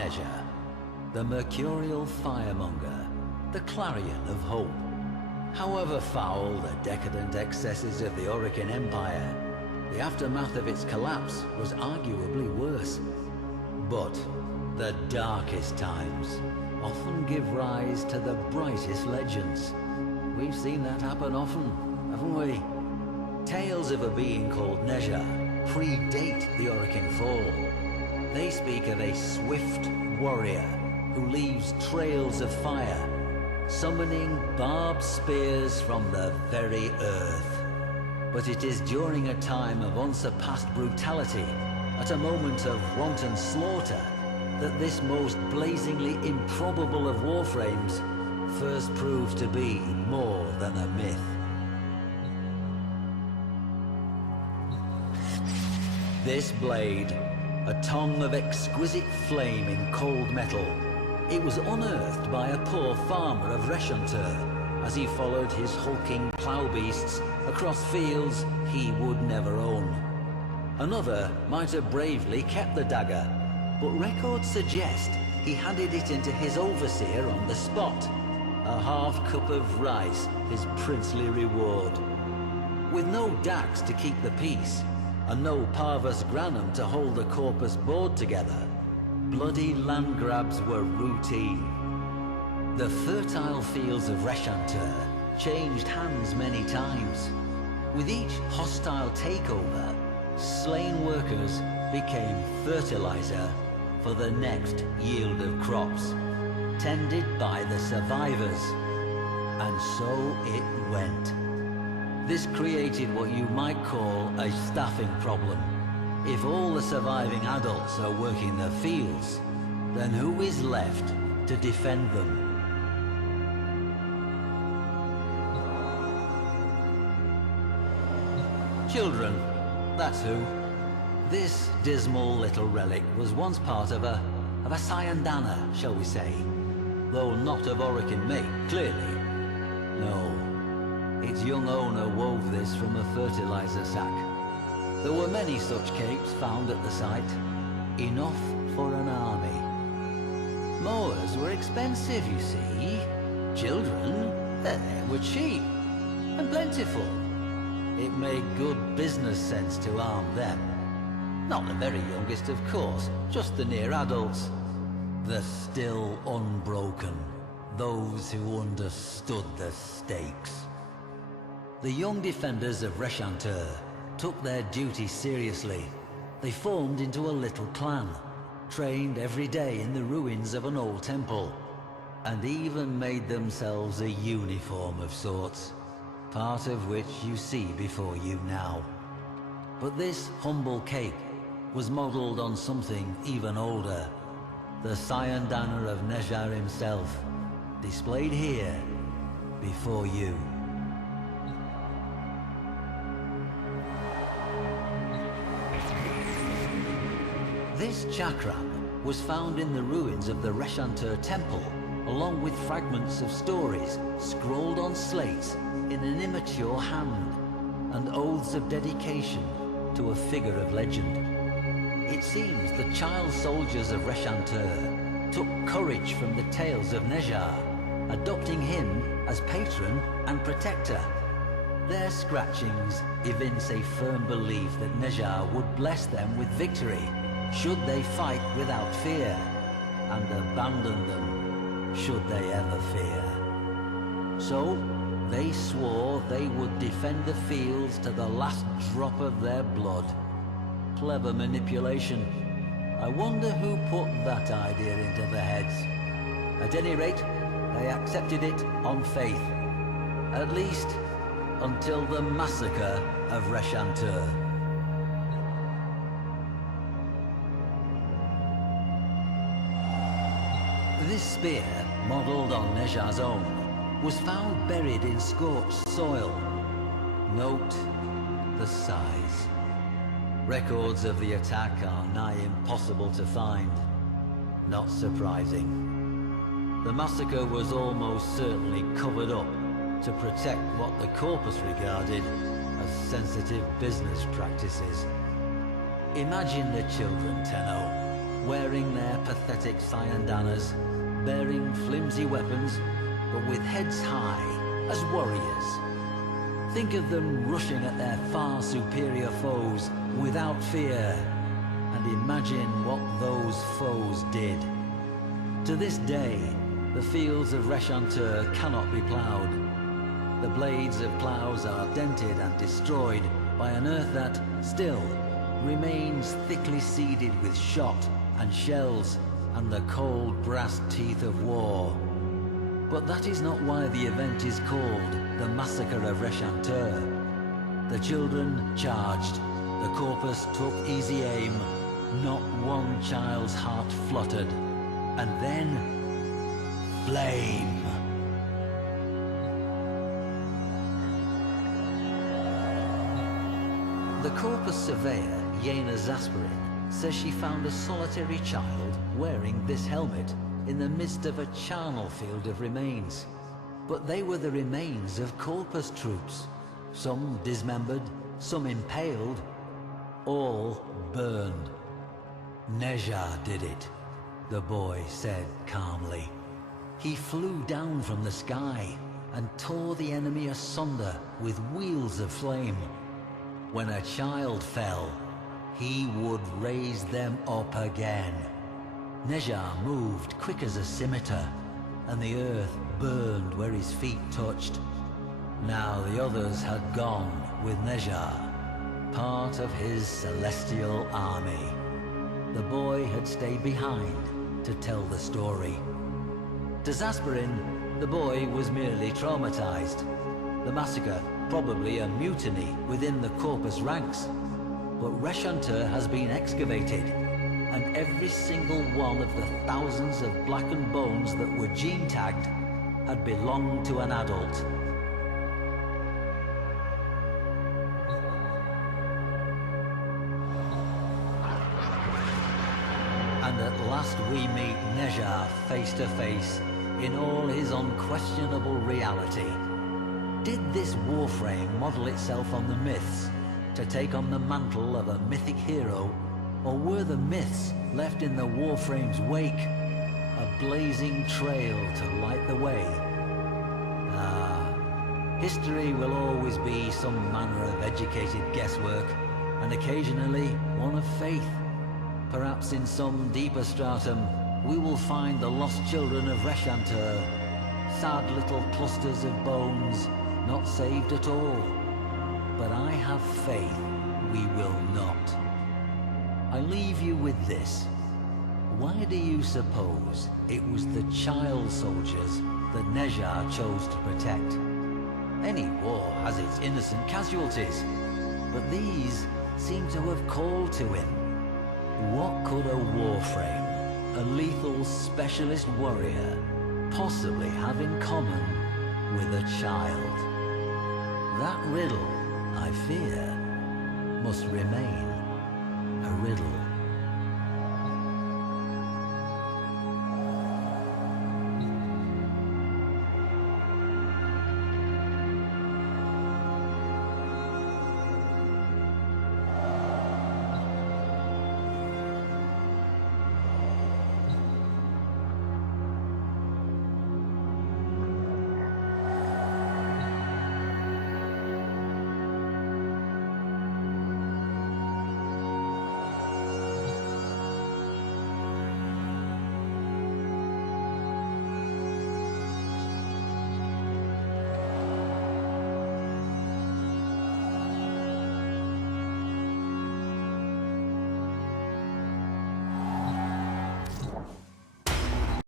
Nezha, the mercurial firemonger, the clarion of hope. However foul the decadent excesses of the Orokin Empire, the aftermath of its collapse was arguably worse. But the darkest times often give rise to the brightest legends. We've seen that happen often, haven't we? Tales of a being called Nezha predate the Orokin fall. They speak of a swift warrior who leaves trails of fire, summoning barbed spears from the very earth. But it is during a time of unsurpassed brutality, at a moment of wanton slaughter, that this most blazingly improbable of Warframes first proves to be more than a myth. This blade, a tongue of exquisite flame in cold metal, it was unearthed by a poor farmer of Reshantur as he followed his hulking plough beasts across fields he would never own. Another might have bravely kept the dagger, but records suggest he handed it into his overseer on the spot, a half cup of rice his princely reward. With no dax to keep the peace, and no parvus granum to hold the corpus board together, bloody land grabs were routine. The fertile fields of Reshantur changed hands many times. With each hostile takeover, slain workers became fertilizer for the next yield of crops, tended by the survivors. And so it went. This created what you might call a staffing problem. If all the surviving adults are working the fields, then who is left to defend them? Children, that's who. This dismal little relic was once part of a Sayandana, shall we say. Though not of Orokin make, clearly. No, its young owner wove this from a fertilizer sack. There were many such capes found at the site, enough for an army. Mowers were expensive, you see. Children, they were cheap and plentiful. It made good business sense to arm them. Not the very youngest, of course, just the near adults. The still unbroken, those who understood the stakes. The young defenders of Reshantur took their duty seriously. They formed into a little clan, trained every day in the ruins of an old temple, and even made themselves a uniform of sorts, part of which you see before you now. But this humble cape was modelled on something even older, the Sayandana of Nezha himself, displayed here before you. This chakram was found in the ruins of the Reshantur temple, along with fragments of stories scrolled on slates in an immature hand, and oaths of dedication to a figure of legend. It seems the child soldiers of Reshantur took courage from the tales of Nezha, adopting him as patron and protector. Their scratchings evince a firm belief that Nezha would bless them with victory, should they fight without fear, and abandon them, should they ever fear. So, they swore they would defend the fields to the last drop of their blood. Clever manipulation. I wonder who put that idea into their heads. At any rate, they accepted it on faith. At least, until the massacre of Reshantur. This spear, modelled on Nezha's own, was found buried in scorched soil. Note the size. Records of the attack are nigh impossible to find. Not surprising. The massacre was almost certainly covered up to protect what the corpus regarded as sensitive business practices. Imagine the children, Tenno. wearing their pathetic cyandanas, bearing flimsy weapons, but with heads high as warriors. Think of them rushing at their far superior foes without fear, and imagine what those foes did. To this day, the fields of Reshantur cannot be ploughed. The blades of ploughs are dented and destroyed by an earth that, still, remains thickly seeded with shot and shells and the cold brass teeth of war. But that is not why the event is called the Massacre of Reshantur. The children charged, the corpus took easy aim, not one child's heart fluttered, and then flame. The corpus surveyor, Yena Zasperin, says she found a solitary child wearing this helmet in the midst of a charnel field of remains. But they were the remains of corpus troops, some dismembered, some impaled, all burned. Nezha did it, the boy said calmly. He flew down from the sky and tore the enemy asunder with wheels of flame. When a child fell, he would raise them up again. Nezha moved quick as a scimitar, and the earth burned where his feet touched. Now the others had gone with Nezha, part of his celestial army. The boy had stayed behind to tell the story. To Zasperin, the boy was merely traumatized. The massacre, probably a mutiny within the corpus ranks. But Reshantur has been excavated, and every single one of the thousands of blackened bones that were gene-tagged had belonged to an adult. And at last we meet Nezha face to face in all his unquestionable reality. Did this Warframe model itself on the myths to take on the mantle of a mythic hero, or were the myths left in the Warframe's wake, a blazing trail to light the way? History will always be some manner of educated guesswork, and occasionally one of faith. Perhaps in some deeper stratum, we will find the lost children of Reshantur, sad little clusters of bones, not saved at all. But I have faith we will not. I leave you with this. Why do you suppose it was the child soldiers that Nezha chose to protect? Any war has its innocent casualties, but these seem to have called to him. What could a Warframe, a lethal specialist warrior, possibly have in common with a child? That riddle, I fear, must remain a riddle.